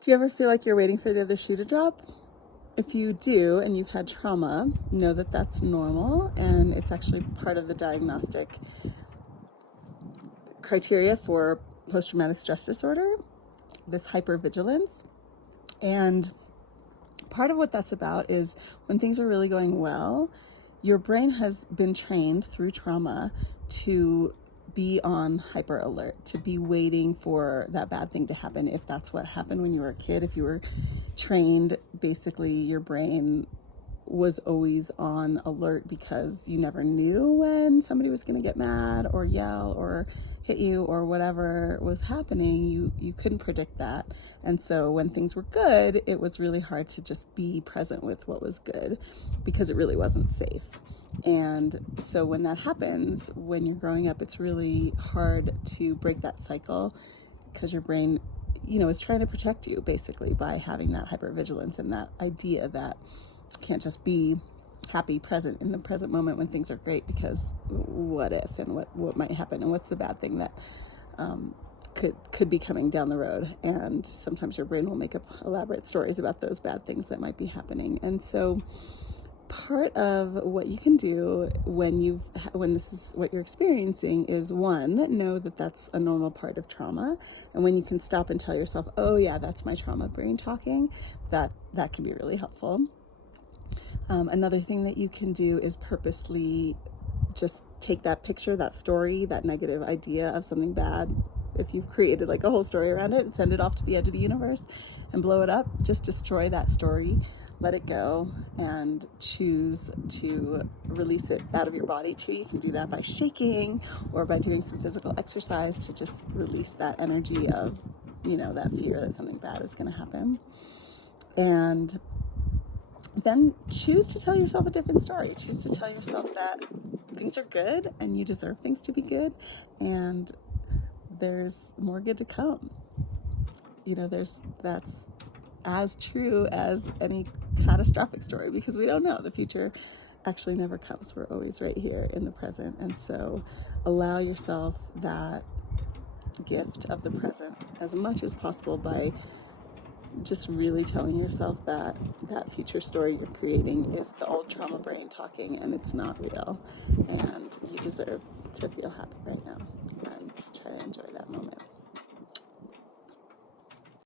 Do you ever feel like you're waiting for the other shoe to drop? If you do and you've had trauma, know that that's normal, and it's actually part of the diagnostic criteria for post-traumatic stress disorder, this hypervigilance. And part of what that's about is when things are really going well, your brain has been trained through trauma to be on hyper alert, to be waiting for that bad thing to happen. If that's what happened when you were a kid, if you were trained, basically your brain was always on alert because you never knew when somebody was going to get mad or yell or hit you or whatever was happening. You couldn't predict that. And so when things were good, it was really hard to just be present with what was good because it really wasn't safe. And so when that happens, when you're growing up, it's really hard to break that cycle because your brain, is trying to protect you basically by having that hypervigilance and that idea that can't just be happy present in the present moment when things are great, because what if and what might happen and what's the bad thing that could be coming down the road. And sometimes your brain will make up elaborate stories about those bad things that might be happening. And so part of what you can do when this is what you're experiencing is, one, know that that's a normal part of trauma. And when you can stop and tell yourself, oh yeah, that's my trauma brain talking, that can be really helpful. Another thing that you can do is purposely just take that picture, that story, that negative idea of something bad, if you've created like a whole story around it, and send it off to the edge of the universe and blow it up. Just destroy that story, let it go, and choose to release it out of your body too. You can do that by shaking or by doing some physical exercise to just release that energy of, that fear that something bad is going to happen. And then choose to tell yourself a different story. Choose to tell yourself that things are good and you deserve things to be good, and there's more good to come. That's as true as any catastrophic story, because we don't know. The future actually never comes. We're always right here in the present. And so allow yourself that gift of the present as much as possible by just really telling yourself that that future story you're creating is the old trauma brain talking, and it's not real, and you deserve to feel happy right now and try to enjoy that moment.